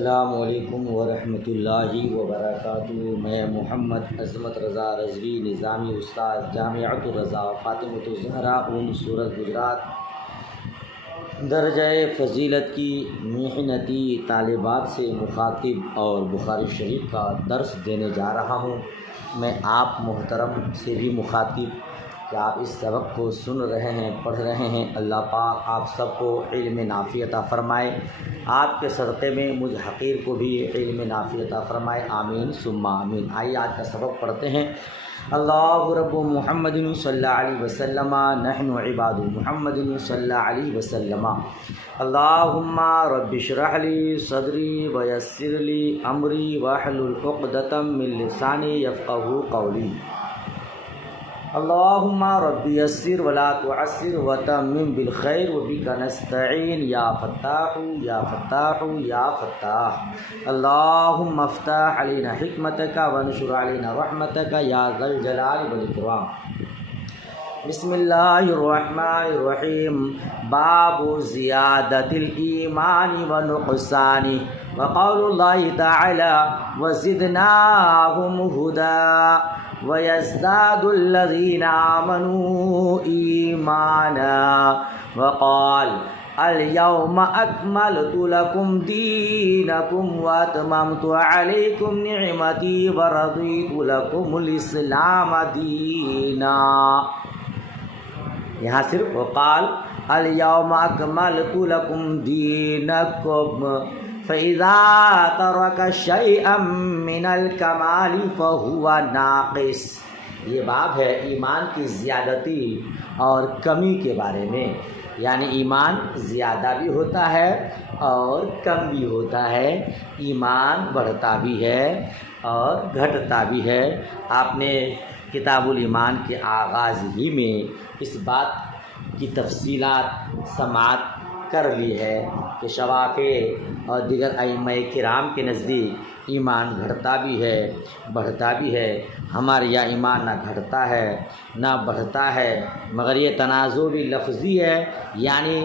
السلام علیکم ورحمۃ اللہ وبرکاتہ۔ میں محمد عظمت رضا رضوی نظامی استاد جامعۃ الرضا فاطمۃ الزہرا اون سورت گجرات درجہ فضیلت کی محنتی طالبات سے مخاطب اور بخاری شریف کا درس دینے جا رہا ہوں۔ میں آپ محترم سے بھی مخاطب کہ آپ اس سبق کو سن رہے ہیں، پڑھ رہے ہیں۔ اللہ پاک آپ سب کو علم نافع عطا فرمائے، آپ کے صدقے میں مجھ حقیر کو بھی علم نافع عطا فرمائے، آمین ثم آمین۔ آئیے آج کا سبق پڑھتے ہیں۔ اللہ رب محمد صلی اللہ علیہ وسلم نحن عباد محمد صلی اللہ علیہ وسلم۔ اللہم رب اشرح لی صدری ویسر لی امری واحلل عقدۃ من لسانی یفقہوا قولی۔ اللہم رب یسر ولا تعسر وتمم بالخیر وبک نستعین یا فتاح یا فتاح یا فتاح۔ اللہم افتح علینا حکمتک وانشر علینا رحمتک یا ذا الجلال والاکرام۔ بسم اللہ الرحمن الرحیم۔ باب زیادت الایمان ونقصانہ وقول اللہ تعالی وزدناہم ہدی وَيَزْدَادُ الَّذِينَ آمَنُوا إِيمَانًا وَقَالَ الْيَوْمَ أَكْمَلْتُ لَكُمْ دِينَكُمْ وَأَتْمَمْتُ عَلَيْكُمْ نِعْمَتِي وَرَضِيتُ لَكُمُ الْإِسْلَامَ دِينًا۔ یہاں صرف وقال الْيَوْمَ أَكْمَلْتُ لَكُمْ دِينَكُمْ فَإِذَا تَرَكَ شَيْئًا مِّنَ الْكَمَالِ فَهُوَ نَاقِصٌ۔ یہ باب ہے ایمان کی زیادتی اور کمی کے بارے میں، یعنی ایمان زیادہ بھی ہوتا ہے اور کم بھی ہوتا ہے، ایمان بڑھتا بھی ہے اور گھٹتا بھی ہے۔ آپ نے کتاب الایمان کے آغاز ہی میں اس بات کی تفصیلات سماعت کر لی ہے کہ شوافع اور دیگر ائمہ کرام کے نزدیک ایمان گھٹتا بھی ہے بڑھتا بھی ہے۔ ہمارے یہاں ایمان نہ گھٹتا ہے نہ بڑھتا ہے، مگر یہ تنازع بھی لفظی ہے، یعنی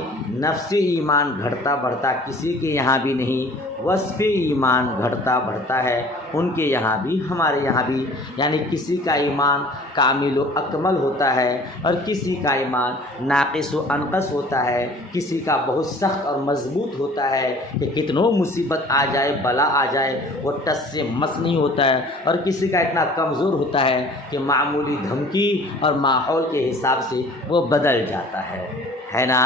نفسی ایمان گھٹتا بڑھتا کسی کے یہاں بھی نہیں، وصفی ایمان گھٹتا بڑھتا ہے ان کے یہاں بھی ہمارے یہاں بھی، یعنی کسی کا ایمان کامل و اکمل ہوتا ہے اور کسی کا ایمان ناقص و انقص ہوتا ہے، کسی کا بہت سخت اور مضبوط ہوتا ہے کہ کتنوں مصیبت آ جائے بلا آ جائے وہ ٹس سے مس نہیں ہوتا ہے، اور کسی کا اتنا کمزور ہوتا ہے کہ معمولی دھمکی اور ماحول کے حساب سے وہ بدل جاتا ہے نا۔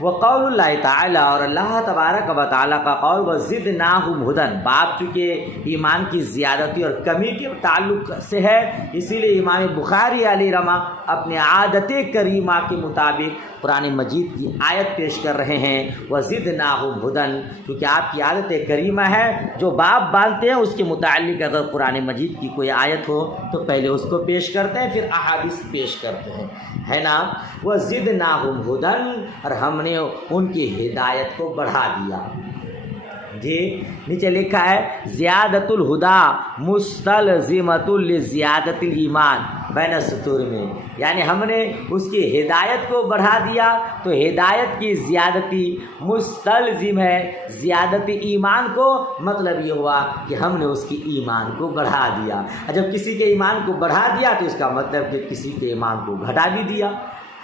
وقول اللہ تعالی، اور اللہ تبارک و تعالیٰ کا قول وزدناہم ہدی۔ باب چونکہ ایمان کی زیادتی اور کمی کے تعلق سے ہے، اسی لیے امام بخاری علیہ رحمہ اپنے عادت کریمہ کے مطابق قرآن مجید کی آیت پیش کر رہے ہیں وزدناہم ہدی، کیونکہ آپ کی عادت کریمہ ہے جو باب باندھتے ہیں اس کے متعلق اگر قرآن مجید کی کوئی آیت ہو تو پہلے اس کو پیش کرتے ہیں پھر احادیث پیش کرتے ہیں، ہے نا۔ وزدناہم ہدی، اور ہم نے ان کی ہدایت کو بڑھا دیا۔ جی نیچے لکھا ہے زیادت الہدی مستلزمۃ لزیادت الایمان بین السطور میں، یعنی ہم نے اس کی ہدایت کو بڑھا دیا تو ہدایت کی زیادتی مستلزم ہے زیادت ایمان کو، مطلب یہ ہوا کہ ہم نے اس کی ایمان کو بڑھا دیا، اور جب کسی کے ایمان کو بڑھا دیا تو اس کا مطلب کہ کسی کے ایمان کو گھٹا بھی دیا،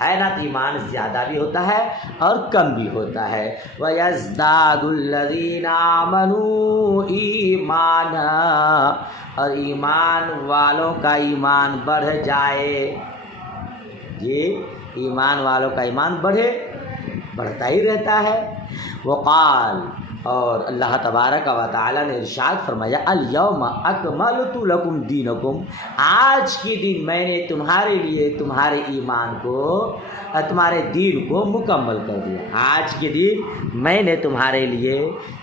ہے نا۔ تو ایمان زیادہ بھی ہوتا ہے اور کم بھی ہوتا ہے۔ وَيَزْدَادُ الَّذِينَ آمَنُوا إِيمَانًا، اور ایمان والوں کا ایمان بڑھ جائے، یہ ایمان والوں کا ایمان بڑھتا ہی رہتا ہے۔ وقال، اور اللہ تبارک و تعالیٰ نے ارشاد فرمایا الیوم اکملت لکم دینکم، آج کے دن میں نے تمہارے لیے تمہارے ایمان کو تمہارے دین کو مکمل کر دیا۔ آج کے دن میں نے تمہارے لیے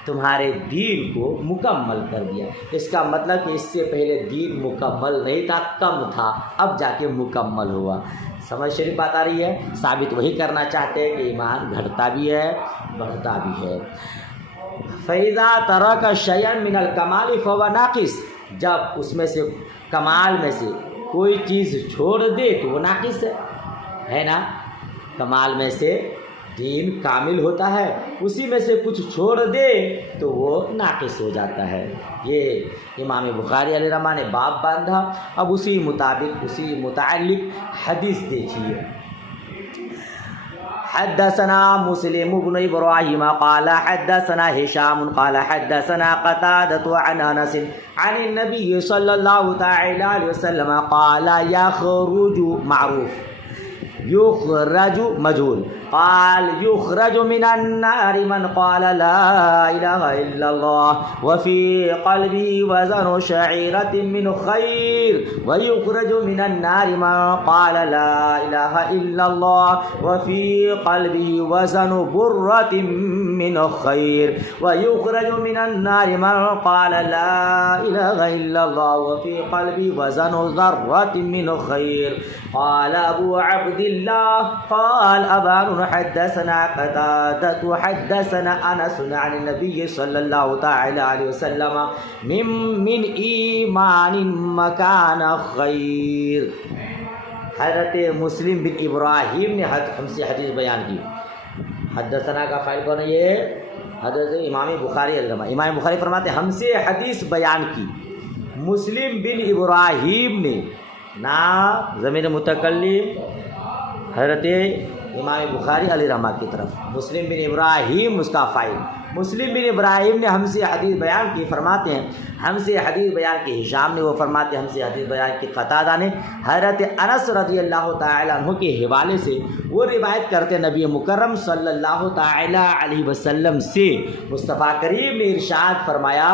تمہارے دین کو مکمل کر دیا۔ اس کا مطلب کہ اس سے پہلے دین مکمل نہیں تھا، کم تھا، اب جا کے مکمل ہوا۔ سمجھ شریف بات آ رہی ہے؟ ثابت وہی کرنا چاہتے ہیں کہ ایمان گھٹتا بھی ہے بڑھتا بھی ہے۔ فَإِذَا تَرَكَ شَيْئًا مِّنَ الْكَمَالِ فَهُوَ نَاقِصٌ، جب اس میں سے کمال میں سے کوئی چیز چھوڑ دے تو وہ ناقص ہے نا۔ کمال میں سے دین کامل ہوتا ہے، اسی میں سے کچھ چھوڑ دے تو وہ ناقص ہو جاتا ہے۔ یہ امام بخاری علیہ رحمہ نے باب باندھا۔ اب اسی مطابق اسی متعلق حدیث دیکھیے۔ حدثنا مسلم بن ابراہیم قال حدثنا هشام قال حدثنا قتادة عن انس عن النبي صلی اللہ تعالی علیہ وسلم قال يخرج معروف يخرج مجهول قال يخرج من النار من قال لا إله إلا الله وفي قلبه وزن شعيرة من خير ويخرج من النار من قال لا إله إلا الله وفي قلبه وزن برة من خير ويخرج من النار من قال لا إله إلا الله وفي قلبه وزن ذرة من خير قال أبو عبد الله قال أبان حدثنا قتادة حدثنا أنس عن النبي صلى الله تعالى عليه وسلم من إيمان مكان خير۔ حضرت مسلم بن ابراہیم نے ہم سے حدیث بیان کی۔ حدثنا کا فاعل کون ہے؟ یہ حضرت امام بخاری علیہ رحمہ۔ امام بخاری فرماتے ہیں ہم سے حدیث بیان کی مسلم بن ابراہیم نے، نا ضمیر متکلم حضرت امام بخاری علیہ رحمہ کی طرف، مسلم بن ابراہیم اس کا فاعل۔ مسلم بن ابراہیم نے ہم سے حدیث بیان کی، فرماتے ہیں ہم سے حدیث بیان کی ہشام نے، وہ فرماتے ہیں ہم سے حدیث بیان کی قتادہ نے۔ حضرت انس رضی اللہ تعالی عنہ کے حوالے سے وہ روایت کرتے نبی مکرم صلی اللہ تعالی علیہ وسلم سے مصطفیٰ کریم نے ارشاد فرمایا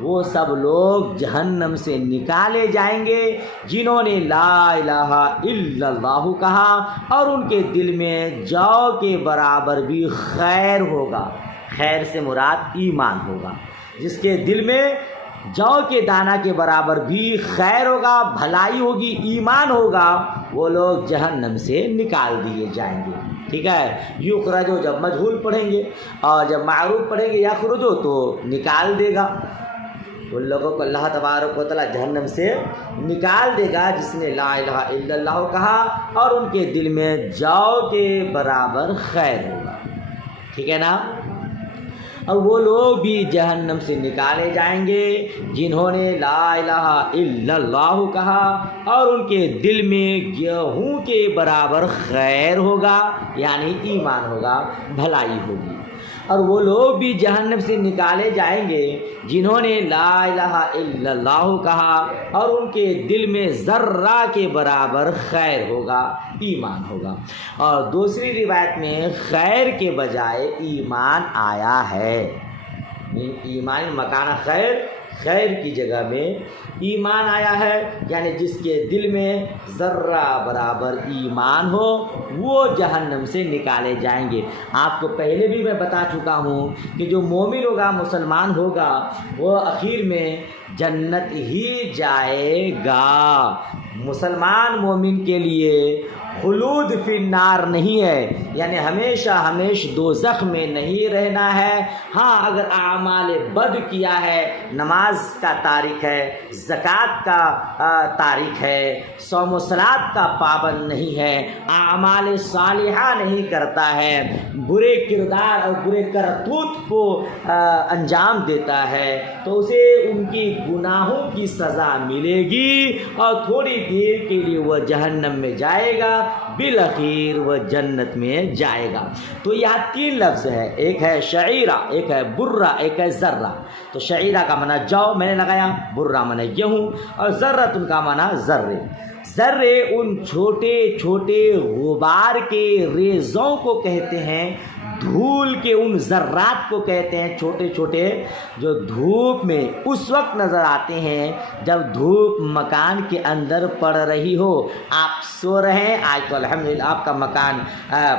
وہ سب لوگ جہنم سے نکالے جائیں گے جنہوں نے لا الہ الا اللہ کہا اور ان کے دل میں جو کے برابر بھی خیر ہوگا۔ خیر سے مراد ایمان ہوگا۔ جس کے دل میں جو کے دانہ کے برابر بھی خیر ہوگا، بھلائی ہوگی، ایمان ہوگا، وہ لوگ جہنم سے نکال دیے جائیں گے۔ ٹھیک ہے، یخرجو جب مجہول پڑھیں گے اور جب معروف پڑھیں گے یخرجو تو نکال دے گا۔ ان لوگوں کو اللہ تبارک و تعالیٰ جہنم سے نکال دے گا جس نے لا الہ الا اللہ کہا اور ان کے دل میں جو کے برابر خیر ہوگا۔ ٹھیک ہے نا؟ اور وہ لوگ بھی جہنم سے نکالے جائیں گے جنہوں نے لا الہ الا اللہ کہا اور ان کے دل میں گیہوں کے برابر خیر ہوگا، یعنی ایمان ہوگا، بھلائی ہوگی۔ اور وہ لوگ بھی جہنم سے نکالے جائیں گے جنہوں نے لا الہ الا اللہ کہا اور ان کے دل میں ذرہ کے برابر خیر ہوگا، ایمان ہوگا۔ اور دوسری روایت میں خیر کے بجائے ایمان آیا ہے، ایمان مکان خیر، خیر کی جگہ میں ایمان آیا ہے، یعنی جس کے دل میں ذرہ برابر ایمان ہو وہ جہنم سے نکالے جائیں گے۔ آپ کو پہلے بھی میں بتا چکا ہوں کہ جو مومن ہوگا، مسلمان ہوگا، وہ آخر میں جنت ہی جائے گا۔ مسلمان مومن کے لیے خلود فی النار نہیں ہے، یعنی ہمیشہ دوزخ میں نہیں رہنا ہے۔ ہاں اگر اعمال بد کیا ہے، نماز کا تارک ہے، زکوٰۃ کا تارک ہے، صوم و صلات کا پابند نہیں ہے، اعمال صالحہ نہیں کرتا ہے، برے کردار اور برے کرتوت کو انجام دیتا ہے، تو اسے ان کی گناہوں کی سزا ملے گی اور تھوڑی دیر کے لیے وہ جہنم میں جائے گا، بالآخر وہ جنت میں جائے گا۔ تو یہاں تین لفظ ہے، ایک ہے شعیرہ، ایک ہے برہ، ایک ہے ذرہ۔ تو شعیرہ کا معنی جو میں نے لگایا، برہ معنی گیہوں، اور ذرۃ کا معنی ذرے۔ ذرے ان چھوٹے چھوٹے غبار کے ریزوں کو کہتے ہیں، دھول کے ان ذرات کو کہتے ہیں، چھوٹے چھوٹے جو دھوپ میں اس وقت نظر آتے ہیں جب دھوپ مکان کے اندر پڑ رہی ہو۔ آپ سو رہے ہیں، آج تو الحمدللہ آپ کا مکان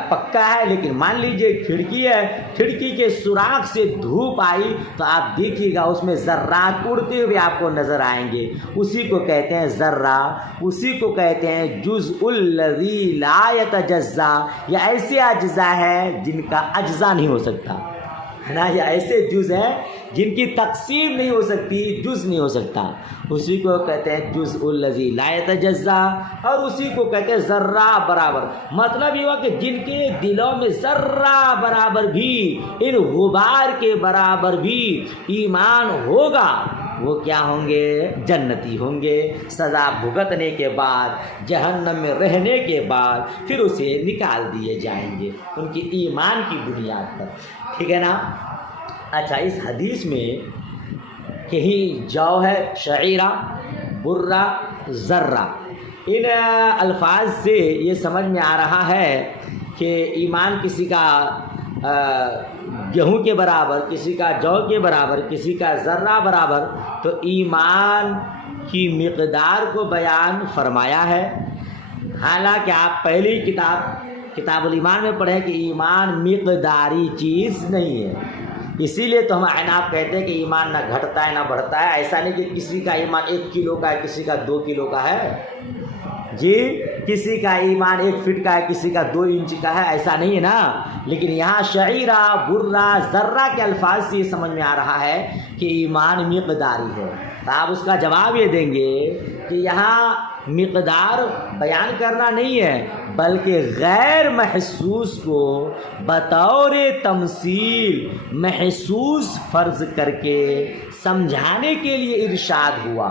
پکا ہے، لیکن مان لیجئے کھڑکی ہے، کھڑکی کے سوراخ سے دھوپ آئی تو آپ دیکھیے گا اس میں ذرات اڑتے ہوئے آپ کو نظر آئیں گے، اسی کو کہتے ہیں ذرہ، اسی کو کہتے ہیں جزء الذی لا یتجزا۔ یہ ایسے اجزاء ہے جن کا اجزا نہیں ہو سکتا، ہے نا. یہ ایسے جز ہیں جن کی تقسیم نہیں ہو سکتی، جز نہیں ہو سکتا. اسی کو کہتے ہیں جزء الذی لا یتجزا، اور اسی کو کہتے ہیں ذرہ برابر. مطلب یہ ہوا کہ جن کے دلوں میں ذرہ برابر بھی، ان غبار کے برابر بھی ایمان ہوگا، وہ کیا ہوں گے؟ جنتی ہوں گے. سزا بھگتنے کے بعد، جہنم میں رہنے کے بعد پھر اسے نکال دیے جائیں گے ان کی ایمان کی بنیاد پر. ٹھیک ہے نا. اچھا، اس حدیث میں کہیں جو ہے شعیرہ، برہ، ذرہ، ان الفاظ سے یہ سمجھ میں آ رہا ہے کہ ایمان کسی کا گیہوں کے برابر، کسی کا جو کے برابر، کسی کا ذرہ برابر. تو ایمان کی مقدار کو بیان فرمایا ہے. حالانکہ آپ پہلی کتاب الایمان میں پڑھیں کہ ایمان مقداری چیز نہیں ہے. اسی لیے تو ہم اعناف کہتے ہیں کہ ایمان نہ گھٹتا ہے نہ بڑھتا ہے. ایسا نہیں کہ کسی کا ایمان 1 کلو کا ہے، کسی کا 2 کلو کا ہے. جی، کسی کا ایمان 1 فٹ کا ہے، کسی کا 2 انچ کا ہے، ایسا نہیں ہے نا. لیکن یہاں شعیرہ، برہ، ذرہ کے الفاظ سے یہ سمجھ میں آ رہا ہے کہ ایمان مقداری ہے. تو آپ اس کا جواب یہ دیں گے کہ یہاں مقدار بیان کرنا نہیں ہے، بلکہ غیر محسوس کو بطور تمثیل محسوس فرض کر کے سمجھانے کے لیے ارشاد ہوا.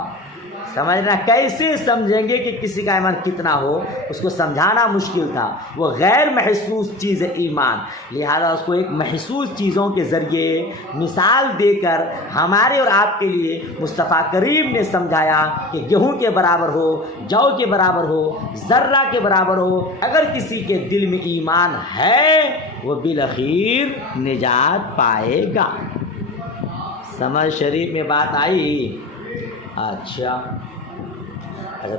سمجھنا کیسے سمجھیں گے کہ کسی کا ایمان کتنا ہو، اس کو سمجھانا مشکل تھا. وہ غیر محسوس چیز ہے ایمان، لہذا اس کو ایک محسوس چیزوں کے ذریعے مثال دے کر ہمارے اور آپ کے لیے مصطفیٰ کریم نے سمجھایا کہ گیہوں کے برابر ہو، جو کے برابر ہو، ذرہ کے برابر ہو، اگر کسی کے دل میں ایمان ہے وہ بالآخر نجات پائے گا. سمجھ شریف میں بات آئی. اچھا،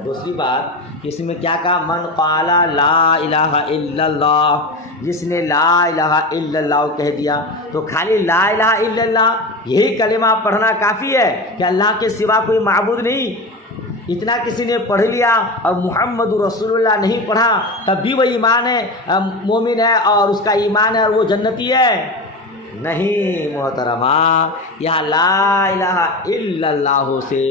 دوسری بات اس میں کیا کہا؟ من قال لا الہ الا اللہ، جس نے لا الہ الا اللہ کہہ دیا. تو خالی لا الہ الا اللہ یہی کلمہ پڑھنا کافی ہے کہ اللہ کے سوا کوئی معبود نہیں؟ اتنا کسی نے پڑھ لیا اور محمد رسول اللہ نہیں پڑھا تب بھی وہ ایمان ہے، مومن ہے اور اس کا ایمان ہے اور وہ جنتی ہے؟ نہیں محترمہ، یہاں لا الہ الا اللہ سے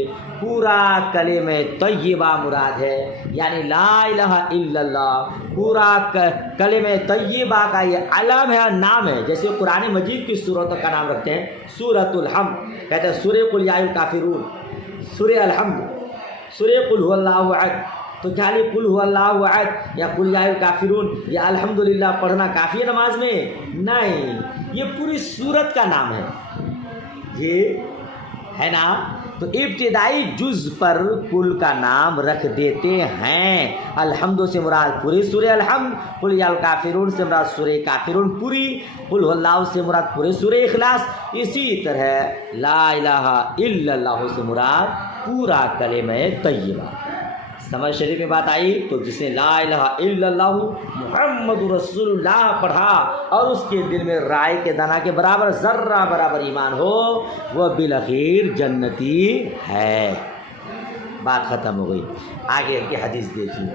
پورا کلمہ طیبہ مراد ہے. یعنی لا الہ الا اللہ پورا کلمہ طیبہ کا یہ علم ہے اور نام ہے. جیسے قرآن مجید کی صورتوں کا نام رکھتے ہیں سورۃ الحمد، کہتے ہیں سورہ قل یا الکافرون، سورہ الحمد، سورہ قل هو اللہ احد. تو خالی قل هو اللہ احد یا قل یا الکافرون یا الحمدللہ پڑھنا کافی ہے نماز میں؟ نہیں، یہ پوری سورت کا نام ہے. یہ ہے نا. تو ابتدائی جز پر کل کا نام رکھ دیتے ہیں. الحمد سے مراد پوری سورہ الحمد، قل یا الکافرون سے مراد سورہ کافرون پوری، قل هو اللہ سے مراد پورے سورہ اخلاص. اسی طرح لا الہ الا اللہ سے مراد پورا کلمہ طیبہ. سمجھ شریف میں بات آئی. تو جس نے لا الہ الا اللہ محمد رسول اللہ پڑھا اور اس کے دل میں رائے کے دانہ کے برابر ذرہ برابر ایمان ہو، وہ بالآخر جنتی ہے. بات ختم ہو گئی. آگے کی حدیث دیکھیے.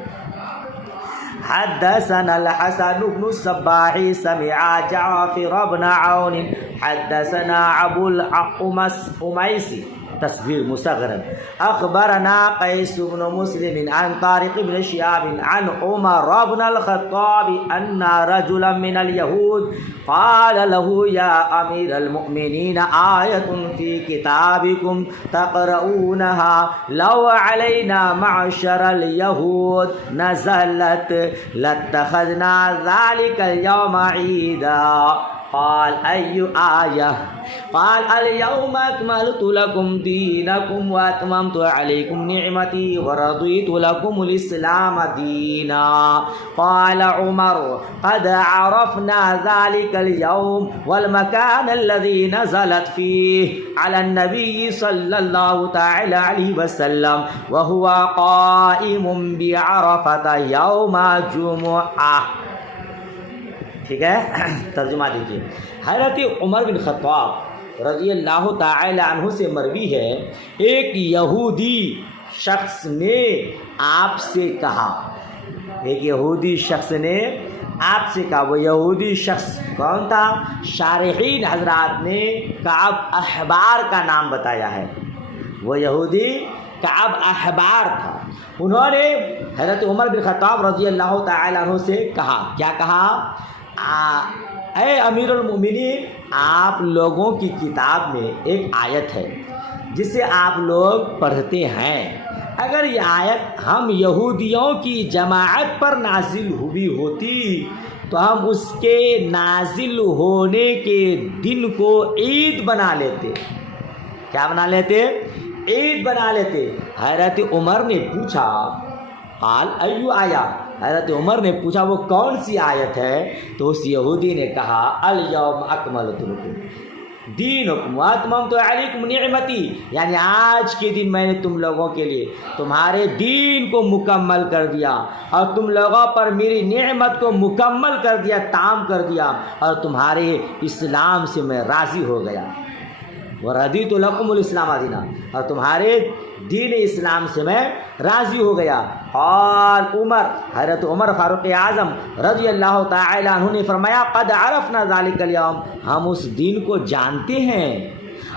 حدثنا الحسن بن الصباح سمع جعفر بن عون حدثنا ابو الأميس تصغير مصغرا اخبرنا قيس بن مسلم عن طارق بن شهاب عن عمر بن الخطاب ان رجلا من اليهود قال له يا امير المؤمنين آية في كتابكم تقرؤونها لو علينا معشر اليهود نزلت لاتخذنا ذلك اليوم عيدا. قال أي آية؟ قال اليوم أكملت لكم دينكم وأتممت عليكم نعمتي ورضيت لكم الإسلام دينا. قال عمر قد عرفنا ذلك اليوم والمكان الذي نزلت فيه على النبي صلى الله تعالى عليه وسلم وهو قائم بعرفة يوم جمعة. ٹھیک ہے، ترجمہ دیجیے. حضرت عمر بن خطاب رضی اللہ تعالی عنہ سے مروی ہے، ایک یہودی شخص نے آپ سے کہا، ایک یہودی شخص نے آپ سے کہا۔ وہ یہودی شخص کون تھا؟ شارحین حضرات نے کعب احبار کا نام بتایا ہے۔ وہ یہودی کعب احبار تھا۔ انہوں نے حضرت عمر بن خطاب رضی اللہ تعالیٰ عنہ سے کہا، کیا کہا؟ اے امیر المومنین، آپ لوگوں کی کتاب میں ایک آیت ہے جسے آپ لوگ پڑھتے ہیں، اگر یہ آیت ہم یہودیوں کی جماعت پر نازل ہوئی ہوتی تو ہم اس کے نازل ہونے کے دن کو عید بنا لیتے۔ کیا بنا لیتے؟ عید بنا لیتے۔ حضرت عمر نے پوچھا، قال ایو آیا، حضرت عمر نے پوچھا وہ کون سی آیت ہے؟ تو اس یہودی نے کہا، الیوم اکملت لکم دینکم واتممت علیکم نعمتی، یعنی آج کے دن میں نے تم لوگوں کے لیے تمہارے دین کو مکمل کر دیا اور تم لوگوں پر میری نعمت کو مکمل کر دیا، تام کر دیا، اور تمہارے اسلام سے میں راضی ہو گیا۔ وردیت لکم الاسلام دینا، اور تمہارے دین اسلام سے میں راضی ہو گیا۔ اور عمر، حضرت عمر فاروق اعظم رضی اللہ تعالی عنہ نے فرمایا، قد عرفنا ذلک اليوم، ہم اس دن کو جانتے ہیں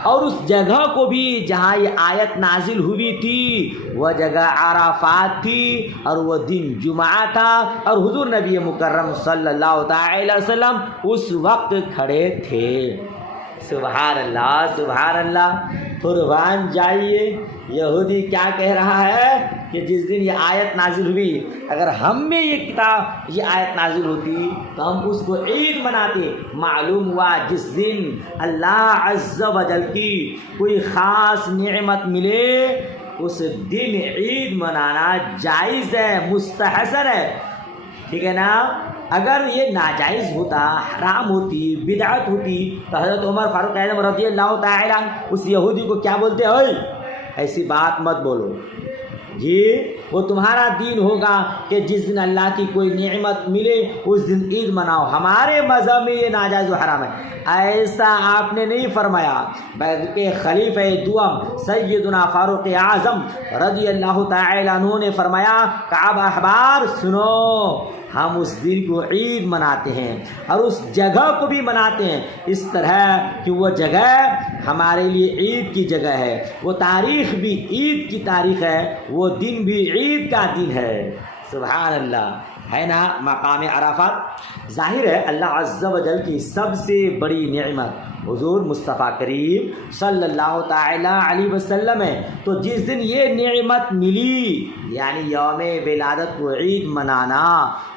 اور اس جگہ کو بھی جہاں یہ آیت نازل ہوئی تھی وہ جگہ عرفات تھی اور وہ دن جمعہ تھا، اور حضور نبی مکرم صلی اللہ تعالی وسلم اس وقت کھڑے تھے۔ سبحان اللہ، سبحان اللہ۔ قربان جائیے، یہودی کیا کہہ رہا ہے کہ جس دن یہ آیت نازل ہوئی، اگر ہم میں یہ آیت نازل ہوتی تو ہم اس کو عید مناتے۔ معلوم ہوا جس دن اللہ عز و جل کی کوئی خاص نعمت ملے اس دن عید منانا جائز ہے، مستحسن ہے، ٹھیک ہے نا؟ اگر یہ ناجائز ہوتا، حرام ہوتی، بدعت ہوتی تو حضرت عمر فاروق اعظم رضی اللہ تعالی عنہ اس یہودی کو کیا بولتے؟ اوئے ایسی بات مت بولو جی، وہ تمہارا دین ہوگا کہ جس دن اللہ کی کوئی نعمت ملے اس دن عید مناؤ، ہمارے مذہب میں یہ ناجائز و حرام ہے۔ ایسا آپ نے نہیں فرمایا، بلکہ خلیفہ دوم سیدنا فاروق اعظم رضی اللہ تعالی عنہ نے فرمایا، کعب احبار سنو، ہم اس دن کو عید مناتے ہیں اور اس جگہ کو بھی مناتے ہیں اس طرح کہ وہ جگہ ہمارے لیے عید کی جگہ ہے، وہ تاریخ بھی عید کی تاریخ ہے، وہ دن بھی عید کا دن ہے۔ سبحان اللہ، ہے نا؟ مقام عرفات ظاہر ہے اللہ عز و جل کی سب سے بڑی نعمت حضور مصطفیٰ کریم صلی اللہ تعالی علیہ وسلم ہے، تو جس دن یہ نعمت ملی یعنی یوم ولادت کو عید منانا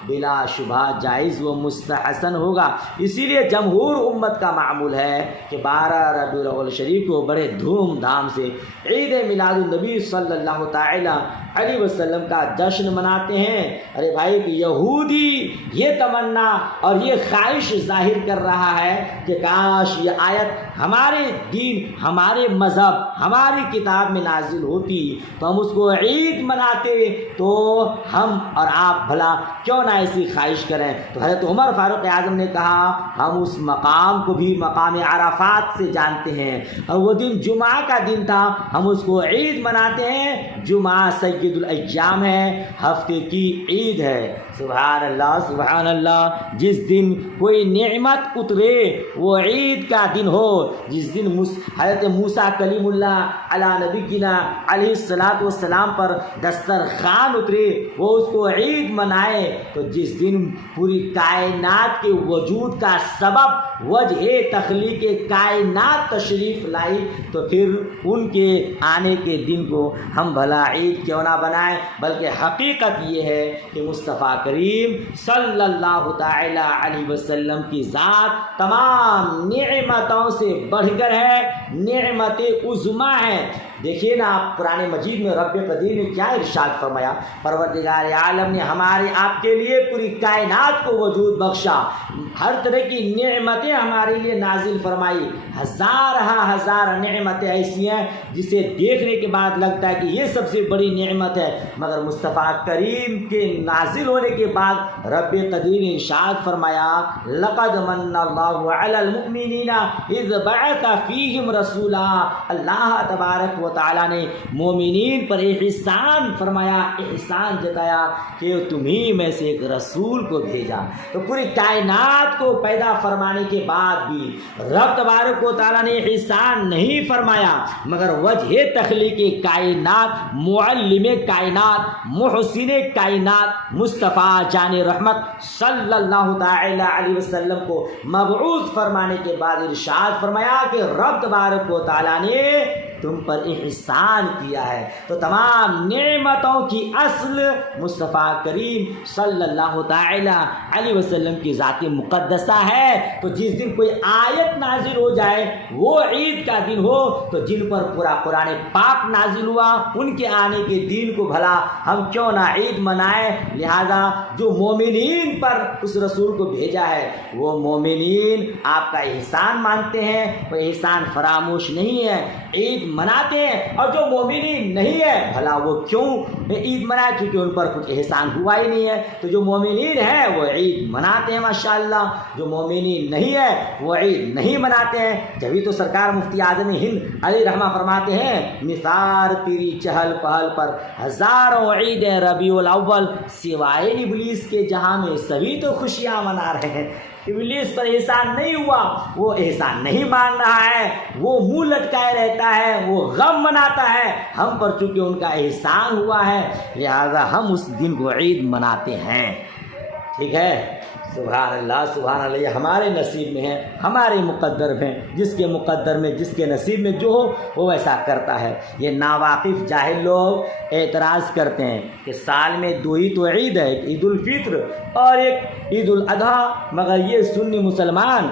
بلا شبہ جائز و مستحسن ہوگا۔ اسی لیے جمہور امت کا معمول ہے کہ 12 ربیع الاول شریف کو بڑے دھوم دھام سے عید میلاد النبی صلی اللہ تعالی علیہ وسلم کا جشن مناتے ہیں۔ ارے بھائی، یہودی یہ تمنا اور یہ خواہش ظاہر کر رہا ہے کہ کاش یہ آیت ہمارے دین، ہمارے مذہب، ہماری کتاب میں نازل ہوتی تو ہم اس کو عید مناتے، تو ہم اور آپ بھلا کیوں نہ ایسی خواہش کریں۔ تو حضرت عمر فاروق اعظم نے کہا، ہم اس مقام کو بھی مقام عرفات سے جانتے ہیں اور وہ دن جمعہ کا دن تھا، ہم اس کو عید مناتے ہیں۔ جمعہ سید الایام ہے، ہفتے کی عید ہے۔ سبحان اللہ، سبحان اللہ۔ جس دن کوئی نعمت اترے وہ عید کا دن ہو، جس دن حضرت موسیٰ کلیم اللہ علی نبینا علیہ الصلاۃ والسلام پر دسترخوان اترے وہ اس کو عید منائے، تو جس دن پوری کائنات کے وجود کا سبب وجہ تخلیق کائنات تشریف لائی، تو پھر ان کے آنے کے دن کو ہم بھلا عید کیوں نہ بنائیں؟ بلکہ حقیقت یہ ہے کہ مصطفیٰ کریم صلی اللہ تعالی علیہ وسلم کی ذات تمام نعمتوں سے بڑھ کر ہے، نعمت عظمیٰ ہے۔ دیکھیے نا، قرآن مجید میں رب قدیر نے کیا ارشاد فرمایا، پروردگار عالم نے ہمارے آپ کے لیے پوری کائنات کو وجود بخشا، ہر طرح کی نعمتیں ہمارے لیے نازل فرمائی. ہزار نعمتیں ایسی ہیں جسے دیکھنے کے بعد لگتا ہے کہ یہ سب سے بڑی نعمت ہے، مگر مصطفیٰ کریم کے نازل ہونے کے بعد رب قدیر نے ارشاد فرمایا لقد من اللہ علی المؤمنین اذ بعث فیہم رسولا. اللہ تبارک و تعالیٰ نے مومنین پر احسان فرمایا، احسان جتایا کہ تمہیں میں سے ایک رسول کو بھیجا. تو پوری کائنات کو پیدا فرمانے کے بعد بھی رب تبارک و تعالیٰ نے احسان نہیں فرمایا، مگر وجہ تخلیق کائنات، معلم کائنات، محسن کائنات مصطفیٰ جان رحمت صلی اللہ تعالی علیہ وسلم کو مبعوث فرمانے کے بعد ارشاد فرمایا کہ رب تبارک و تعالیٰ نے تم پر احسان کیا ہے. تو تمام نعمتوں کی اصل مصطفیٰ کریم صلی اللہ تعالی علیہ وسلم کی ذات مقدسہ ہے. تو جس دن کوئی آیت نازل ہو جائے وہ عید کا دن ہو، تو جن پر پورا قرآن پاک نازل ہوا ان کے آنے کے دن کو بھلا ہم کیوں نہ عید منائیں. لہذا جو مومنین پر اس رسول کو بھیجا ہے وہ مومنین آپ کا احسان مانتے ہیں، وہ احسان فراموش نہیں ہے، عید مناتے ہیں. اور جو مومنین نہیں ہے بھلا وہ کیوں عید منائے، کیونکہ ان پر کچھ احسان ہوا ہی نہیں ہے. تو جو مومنین ہیں وہ عید مناتے ہیں ماشاءاللہ، جو مومنین نہیں ہے وہ عید نہیں مناتے ہیں. جبھی تو سرکار مفتی اعظم ہند علی رحمہ فرماتے ہیں نثار تیری چہل پہل پر ہزاروں عیدیں ربیع الاول، سوائے ابلیس کے جہاں میں سبھی تو خوشیاں منا رہے ہیں. ابلیس پر احسان نہیں ہوا، وہ احسان نہیں مان رہا ہے، وہ منہ لٹکائے رہتا ہے، وہ غم مناتا ہے. ہم پر چونکہ ان کا احسان ہوا ہے لہذا ہم اس دن کو عید مناتے ہیں. ٹھیک ہے، سبحان اللہ سبحان اللہ. یہ ہمارے نصیب میں ہے، ہمارے مقدر میں، جس کے مقدر میں جس کے نصیب میں جو ہو وہ ویسا کرتا ہے. یہ ناواقف جاہل لوگ اعتراض کرتے ہیں کہ سال میں دو ہی تو عید ہے، ایک عید الفطر اور ایک عید الاضحیٰ، مگر یہ سنی مسلمان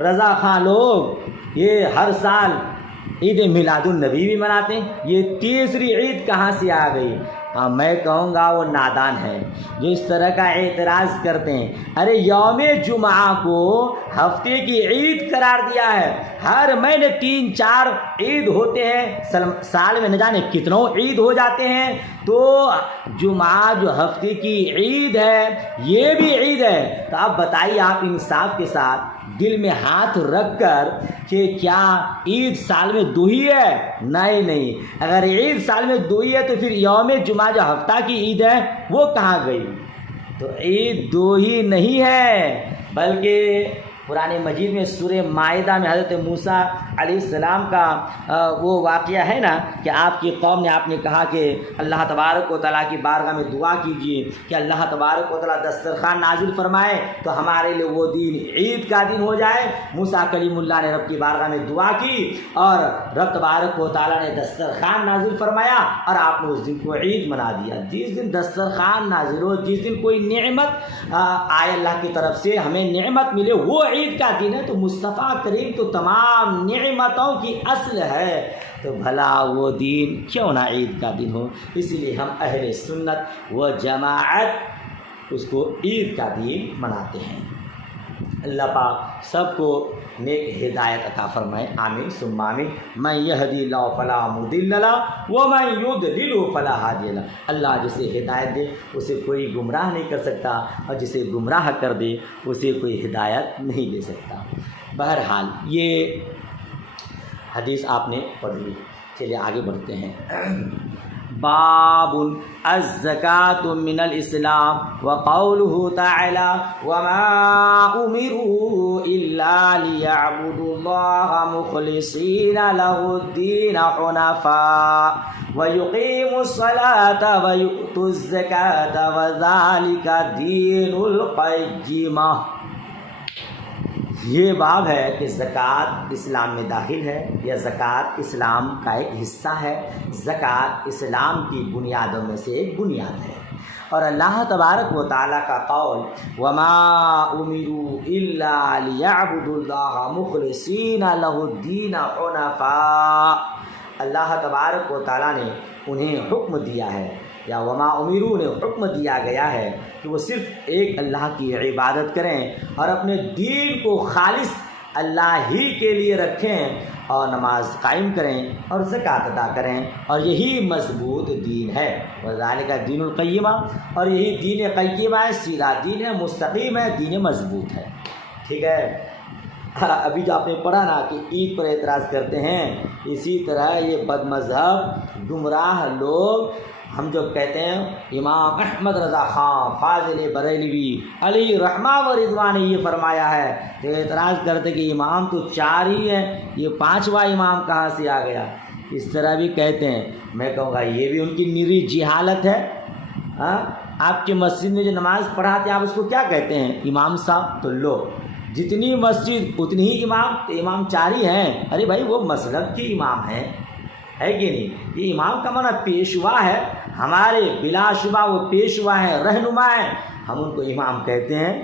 رضا خاں لوگ یہ ہر سال عید میلاد النبی بھی مناتے ہیں. یہ تیسری عید کہاں سے آ گئی؟ ہاں میں کہوں گا وہ نادان ہے جو اس طرح کا اعتراض کرتے ہیں. ارے یوم جمعہ کو ہفتے کی عید قرار دیا ہے. ہر مہینے 3-4 عید ہوتے ہیں، سال میں نہ جانے کتنوں عید ہو جاتے ہیں. تو جمعہ جو ہفتے کی عید ہے یہ بھی عید ہے. تو اب بتائیے آپ انصاف کے ساتھ دل میں ہاتھ رکھ کر کہ کیا عید سال میں دو ہی ہے؟ نہیں. اگر عید سال میں دو ہی ہے تو پھر یوم جمعہ جو ہفتہ کی عید ہے وہ کہاں گئی؟ تو عید دو ہی نہیں ہے، بلکہ قرآن مجید میں سورہ مائدہ میں حضرت موسیٰ علیہ السلام کا وہ واقعہ ہے نا کہ آپ کی قوم نے آپ نے کہا کہ اللہ تبارک و تعالیٰ کی بارگاہ میں دعا کیجیے کہ اللہ تبارک و تعالیٰ دسترخوان نازل فرمائے تو ہمارے لیے وہ دن عید کا دن ہو جائے. موسیٰ کلیم اللہ نے رب کی بارگاہ میں دعا کی اور رب تبارک و تعالیٰ نے دسترخوان نازل فرمایا اور آپ نے اس دن کو عید منا دیا. جس دن دسترخوان نازل ہو، جس دن کوئی نعمت آئے اللہ کی طرف سے ہمیں نعمت ملے، وہ عید کا دن ہے. تو مصطفیٰ کریم تو تمام نعمتوں کی اصل ہے، تو بھلا وہ دن کیوں نہ عید کا دن ہو. اس لیے ہم اہل سنت و جماعت اس کو عید کا دن مناتے ہیں. اللہ پاک سب کو نیک ہدایت عطا فرمائے، آمین ثم آمین. من یہدی اللہ فلا مضل لہ ومن یضلل فلا ہادی لہ. اللہ جسے ہدایت دے اسے کوئی گمراہ نہیں کر سکتا، اور جسے گمراہ کر دے اسے کوئی ہدایت نہیں دے سکتا. بہرحال یہ حدیث آپ نے پڑھ لی. چلیے آگے بڑھتے ہیں. باب الزکاۃ من الاسلام وقوله تعالی وما امروا الا ليعبدوا الله مخلصین له الدین حنفاء ويقيموا الصلاة ويؤتوا الزکاة وذلك دین القیمہ. یہ باب ہے کہ زکوٰۃ اسلام میں داخل ہے یا زکوٰۃ اسلام کا ایک حصہ ہے. زکوٰۃ اسلام کی بنیادوں میں سے ایک بنیاد ہے. اور اللہ تبارک و تعالیٰ کا قول وما امروا الا لیعبدوا اللہ مخلصین لہ الدین حنفاء، اللہ تبارک و تعالیٰ نے انہیں حکم دیا ہے یا وما امیرو نے حکم دیا گیا ہے کہ وہ صرف ایک اللہ کی عبادت کریں اور اپنے دین کو خالص اللہ ہی کے لیے رکھیں اور نماز قائم کریں اور زکوٰۃ ادا کریں، اور یہی مضبوط دین ہے۔ وذالک دین القیمہ، اور یہی دین قیمہ ہے، سیدھا دین ہے، مستقیم ہے، دین مضبوط ہے۔ ٹھیک ہے، ابھی جو آپ نے پڑھا نا کہ عید پر اعتراض کرتے ہیں، اسی طرح یہ بد مذہب گمراہ لوگ ہم جو کہتے ہیں امام احمد رضا خان فاضل بریلوی علی رحمہ و رضوان نے یہ فرمایا ہے، تو اعتراض کرتے کہ امام تو 4 ہی ہیں، یہ 5واں امام کہاں سے آ گیا؟ اس طرح بھی کہتے ہیں۔ میں کہوں گا یہ بھی ان کی نری جہالت ہے۔ آپ کی مسجد میں جو نماز پڑھاتے ہیں آپ اس کو کیا کہتے ہیں؟ امام صاحب۔ تو لو جتنی مسجد اتنی ہی امام، تو امام 4 ہی ہیں۔ ارے بھائی وہ مذہب کی امام ہیں، ہے کہ نہیں؟ یہ امام کا معنی پیشوا ہے، ہمارے بلا شبہ وہ پیشوا ہے، رہنما ہے، ہم ان کو امام کہتے ہیں۔